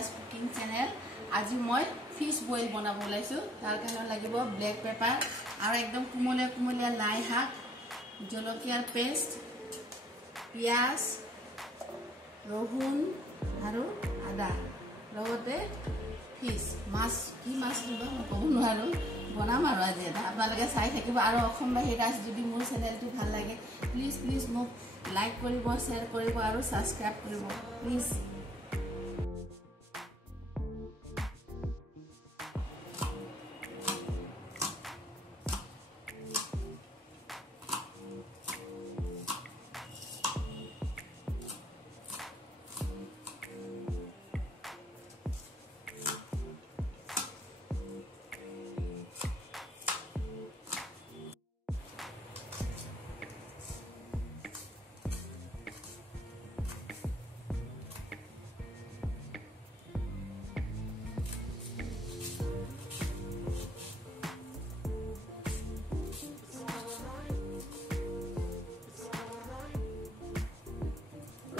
Adas cooking channel. আজি মই fish boil বনাব ওলাইছো তাৰ কাৰণে লাগিব black pepper আৰু একদম কুমলীয়া লাই শাক জলকীয়াৰ পেষ্ট পিয়াজ ৰহুন আৰু আদা লগতে fish মাছ কি মাছ দিব মই ক'ব নোৱাৰো বনাম আৰু আজি আপোনালোকে চাই থাকিব আৰু অসম বাহিৰা যদি মোৰ চেনেলটো ভাল লাগে প্লিজ মোক লাইক কৰিব শেয়াৰ কৰিব আৰু সাবস্ক্ৰাইব কৰিব প্লিজ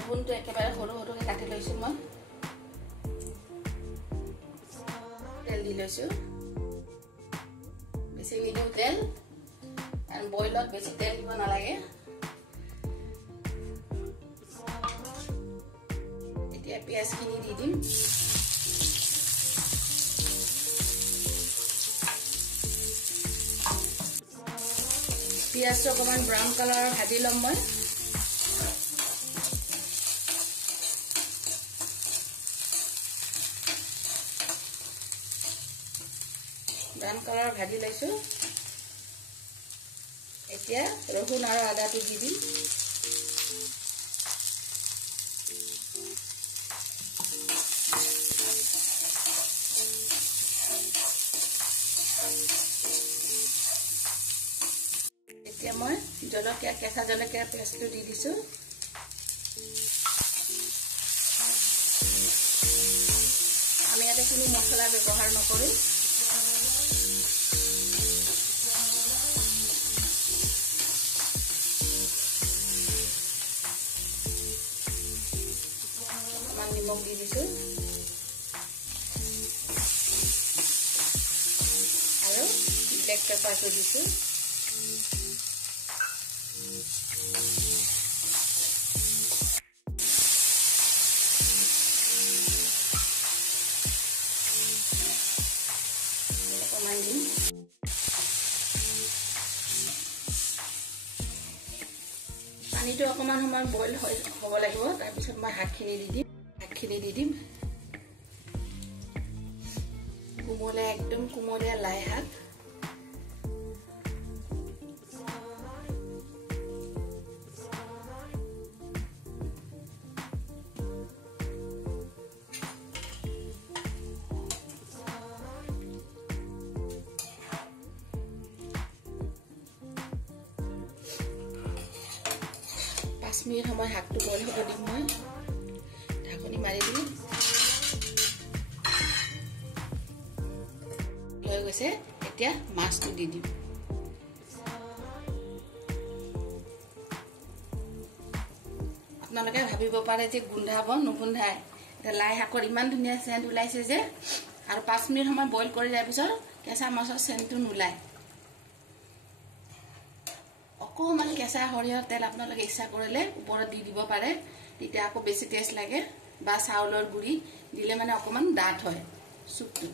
ৰহুনটো একেবাৰে সৰু কাটি লৈছো মই তেল দি লৈছো বেছি নিদিও তেল আৰু বইলত বেছি তেল দিব নালাগে এতিয়া পিয়াজখিনি দি দিম পিয়াজটো অকমান ব্ৰাউন কালাৰ ভাজি লম মই ব্ৰাউন কালাৰ ভাজি লৈছো এতিয়া ৰহুন আৰু আদাটো দি দিম এতিয়া মই জলকীয়া কেঁচা জলকীয়াৰ পেষ্টটো দি দিছো আমি ইয়াতে কোনো মছলা ব্যৱহাৰ নকৰো নিমখ দি দিছো আৰু ব্লেক পেপাৰটো দিছো অকমান দিম পানীটো অকমান সময় বইল হ'ব লাগিব তাৰপিছত মই শাকখিনি দি দিম একদম কুমলীয়া লাই শাক পাঁচ মিনিট সময় শাকটো বইল হ'ব দিম মই ঢাকনি মাৰি দিম হৈ গৈছে এতিয়া মাছটো দি দিম আপোনালোকে ভাবিব পাৰে যে গোন্ধাব নুগোন্ধায় লাই শাকৰ ইমান ধুনীয়া চেণ্ট ওলাইছে যে আৰু 5 মিনিট সময় বইল কৰি দিয়াৰ পিছত কেঁচা মাছৰ চেণ্টটো নোলায় অকমান কেঁচা সৰিয়হৰ তেল আপোনালোকে ইচ্ছা কৰিলে ওপৰত দি দিব পাৰে তেতিয়া আকৌ বেছি টেষ্ট লাগে বা চাউলৰ গুড়ি দিলে মানে অকমান ডাঠ হয় চুপটো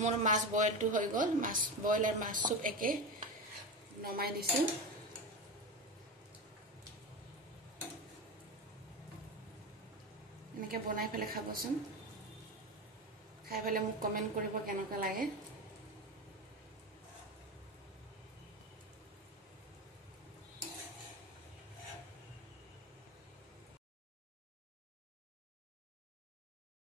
মোৰ মাছ বইলটো হৈ গ'ল মাছ বইল আৰু মাছ চুপ একে নমাই দিছো এনেকে বনাই পেলাই খাবচোন খাই পেলাই মোক কমেন্ট কৰিব কেনেকুৱা লাগে